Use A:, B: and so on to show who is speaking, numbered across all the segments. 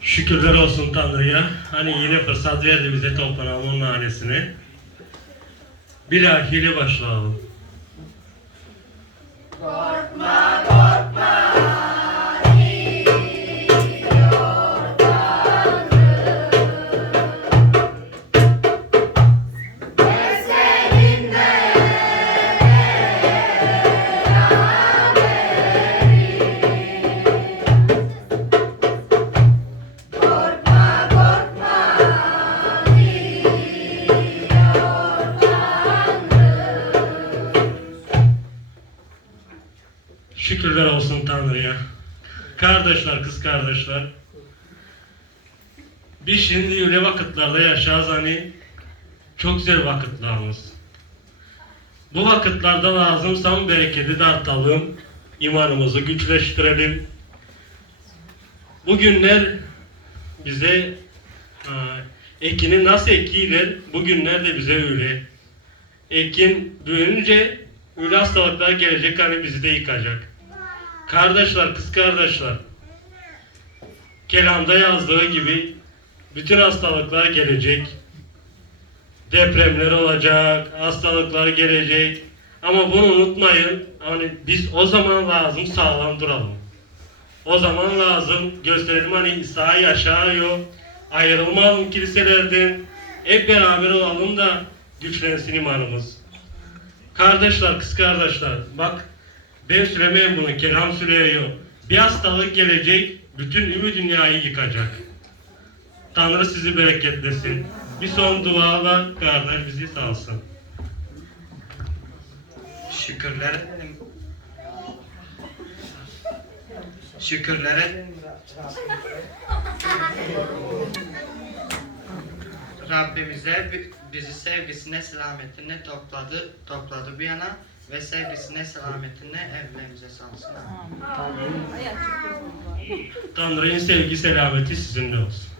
A: Şükürler olsun Tanrı'ya. Hani yine fırsat verdi bize toplanalım onun hanesine. Bilahile başlayalım. Şükürler Kardeşler. Biz şimdi öyle vakitlerde yaşarız hani çok güzel vakitlerimiz. Bu vakitlerde lazımsa bereketi de artalım, imanımızı güçleştirelim. Bu günler bize aa, ekini nasıl ekiler, bugünler de bize öyle. Ekin büyüyünce öyle hastalıklar gelecek hani bizi de yıkacak. Kardeşler, kız kardeşler. Kelamda yazdığı gibi bütün hastalıklar gelecek. Depremler olacak, hastalıklar gelecek. Ama bunu unutmayın. Hani biz o zaman lazım sağlam duralım. O zaman lazım gösterelim hani İsa yaşıyor. Ayrılmayalım kiliselerden. Hep beraber olalım da güçlensin imanımız. Kardeşler, kız kardeşler, bak ben söylemeyeyim bunu, kelam söylüyor. Bir hastalık gelecek, bütün ümü dünyayı yıkacak. Tanrı sizi bereketlesin. Bir son duayla kardeş bizi salsın.
B: Şükürler edelim. Şükürler edelim. Rabbimize bi- bizi sevgisine selametine topladı, topladı bir yana ve sevgisine selametine evlerimize salsın.
A: Tanrı'nın sevgi selameti sizinle olsun.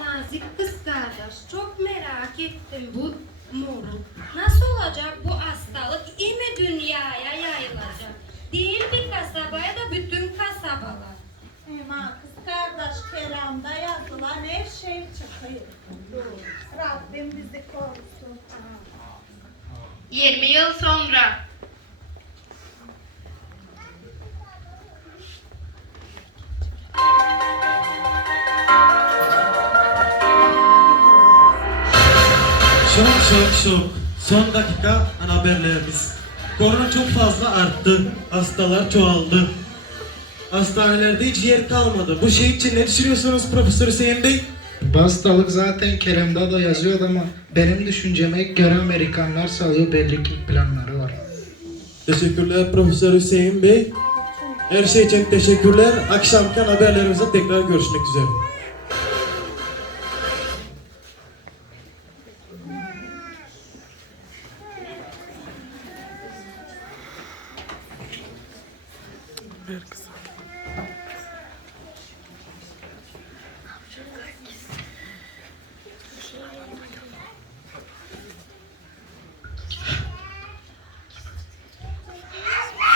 C: Nazik kız kardeş, çok merak ettim bu moruk. Nasıl olacak bu hastalık? İyi mi dünyaya yayılacak? Değil bir kasabaya da bütün kasabalar.
D: Ema kız kardeş kelamda yazılan her şey çıkıyor. Rabbim bizi korusun.
E: 20 yıl sonra
F: Şok şok şok. Son dakika ana haberlerimiz. Korona çok fazla arttı. Hastalar çoğaldı. Hastanelerde hiç yer kalmadı. Bu şey için ne düşünüyorsunuz Profesör Hüseyin Bey?
G: Bu hastalık zaten Kerem'de da yazıyordu ama benim düşünceme göre Amerikanlar salıyor belli ki planları var.
F: Teşekkürler Profesör Hüseyin Bey. Her şey için teşekkürler. Akşamki ana haberlerimizde tekrar görüşmek üzere.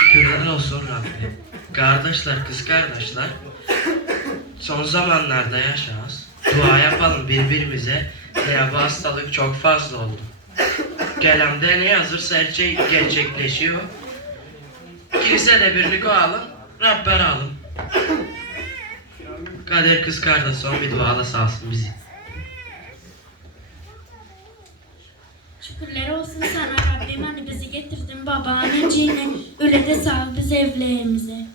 B: Şükürler olsun Rabbim. Kardeşler, kız kardeşler. Son zamanlarda yaşıyoruz. Dua yapalım birbirimize. Ya bu hastalık çok fazla oldu. Kelamda ne yazırsa her şey gerçekleşiyor. Kilisede birlik olalım, Rabber alın. Kader kız kardeş son bir duayla sağsın bizi.
E: şükürler olsun getirdin babaanneciğine öyle de sağ biz evlerimize.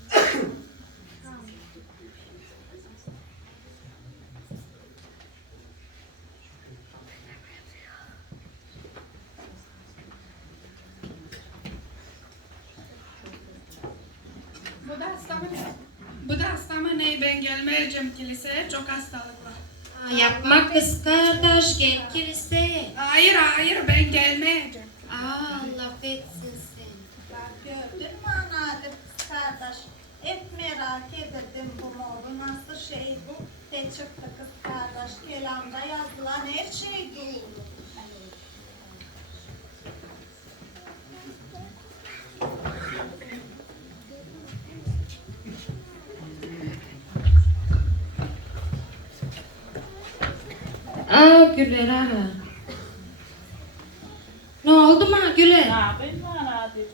H: Bu da hastama, bu da hastama neyi ben gelmeyeceğim kiliseye çok hastalık var.
C: Yapma kız kardeş gel kiliseye.
E: Hayır hayır ben gelmeyeceğim.
C: Aa laf etsin sen.
D: Bak gördün mü kız kardeş? Hep merak ederdim bu moru nasıl şey bu? Te çıktı kız kardeş. Kelamda yazılan her şey doğru.
C: Aa Güler ara. Ne oldu ma Güler?
H: Ne yapayım bana hadi.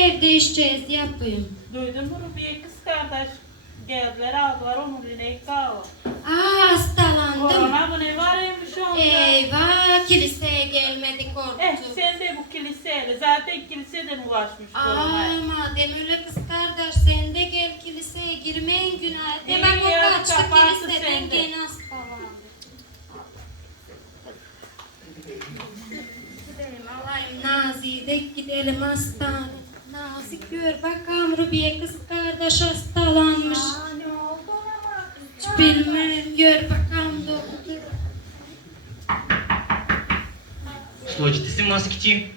C: Evde işeceğiz yapayım.
H: Duydun mu Rubiye kız kardeş geldiler aldılar onu inek dağı.
C: Aa hastalandım.
H: Korona mı ne varmış onda?
C: Eyvah kiliseye gelmedi korktum.
H: Eh sen de bu kiliseyle zaten kiliseden ulaşmış
C: Aa
H: koronaya.
C: madem öyle kız kardeş sen de gel kiliseye girmeyin günah. Hemen o
H: ya,
C: kaçtı
H: kapansın
C: kilise
H: sen de.
C: gene hastalandım. Gidelim alayım Nazi'yi de gidelim hastane. Nazi gör bakalım Rubiye kız kardeş hastalanmış.
D: Aa ne oldu ama kız
C: Hiç bilmem gör bakalım doktor.
B: Слушайте, ты маски.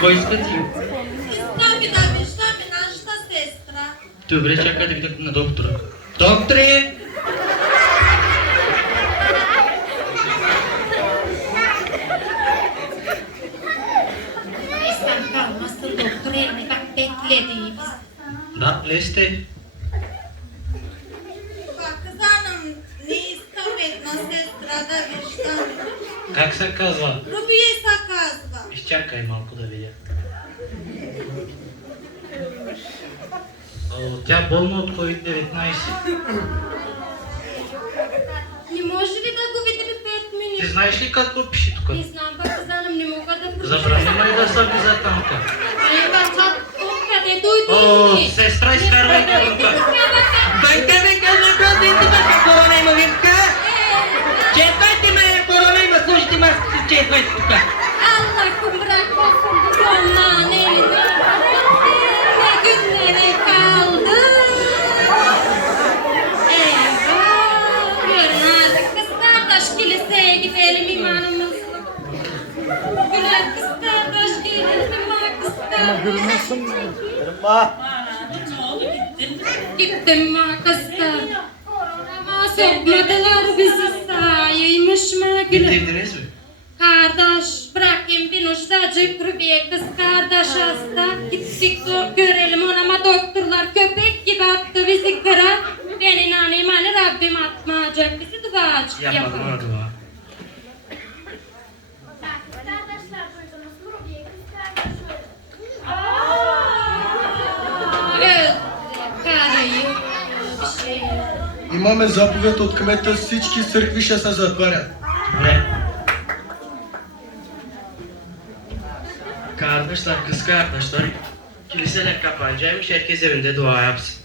B: Koji stati?
D: Tabii tabii tabii naşta sestra.
B: Добре, чакай да видя на доктора. Докторе! Да,
D: Da, каза нам, не искам една сестра да виждам.
B: Как се казва?
D: Рубия се казва.
B: Изчакай малко да видя. Тя болна от COVID-19.
C: Не може ли да го видим 5 минути?
B: Ти знаеш ли какво пише тук?
C: Не знам, пак казанам, не мога да...
B: Забранено е да
I: съм за танка.
C: itu itu. Oh, sestra sekarang kalau enggak. Baik kami kalau kau itu pakai corona yang mungkin kah? Cepat di mana corona yang masuk
H: di mas cepat. Gittin mi?
C: Gittim ma kardeş. Ama sokmadılar bizi sayıymış ma güler.
B: Bitirdiniz mi?
C: Kardeş bırakayım bir uçtacık Rubiye kız kardeş hasta. Gittik görelim onu ama doktorlar köpek gibi attı bizi kıra. Ben inanayım hani Rabbim atmayacak bizi duacık yapalım.
B: ona dua.
E: Kardeşler duydunuz mu? Rubiye kız kardeş öldü.
C: Öldü karıyı bir şey.
J: Имаме заповед от кмета всички църкви ще се затварят.
B: Добре. Kardeşler, kız kardeşler, kiliseler kapanacakmış, herkes evinde dua yapsın.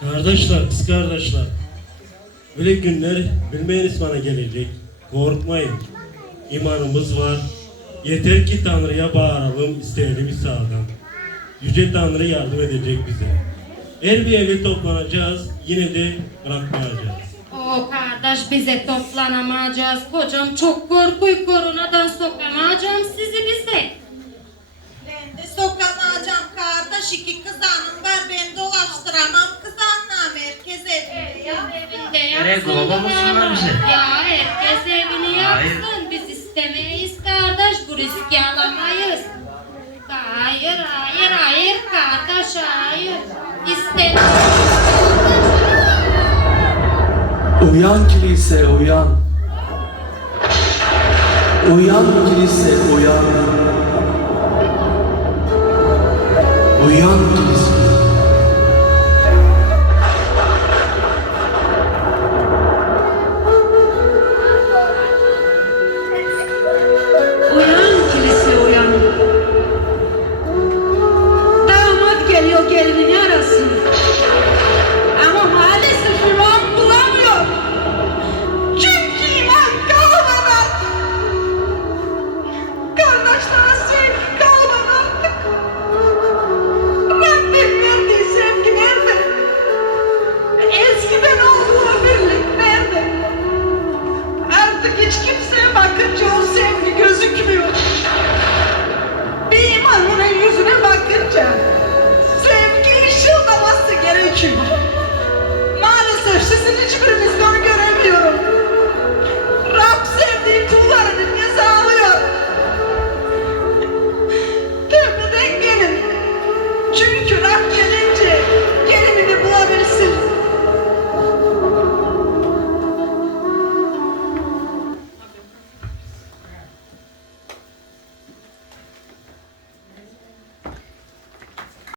A: Kardeşler, kız kardeşler. Böyle günler bilmeyiniz bana gelecek. Korkmayın. İmanımız var. Yeter ki Tanrı'ya bağıralım, isteyelim sağdan. Yüce Tanrı yardım edecek bize. Her bir eve toplanacağız, yine de bırakmayacağız.
C: O kardeş bize toplanamayacağız. Kocam çok korkuyor koronadan sokamayacağım sizi bize.
D: Ben de sokamayacağım kardeş iki kız hanım var ben dolaştıramam kız hanım herkes evinde ya.
C: Evinde
B: Nereye,
C: yapsın
B: olsunlar
C: adam.
B: bize?
C: Ya herkes evini
B: Hayır.
C: yapsın. Biz istemeyiz kardeş. Bu riski alamayız. Hayır, hayır, hayır kardeş, hayır. İstemeyiz.
J: Uyan kilise uyan. Uyan kilise uyan. Uyan kilise.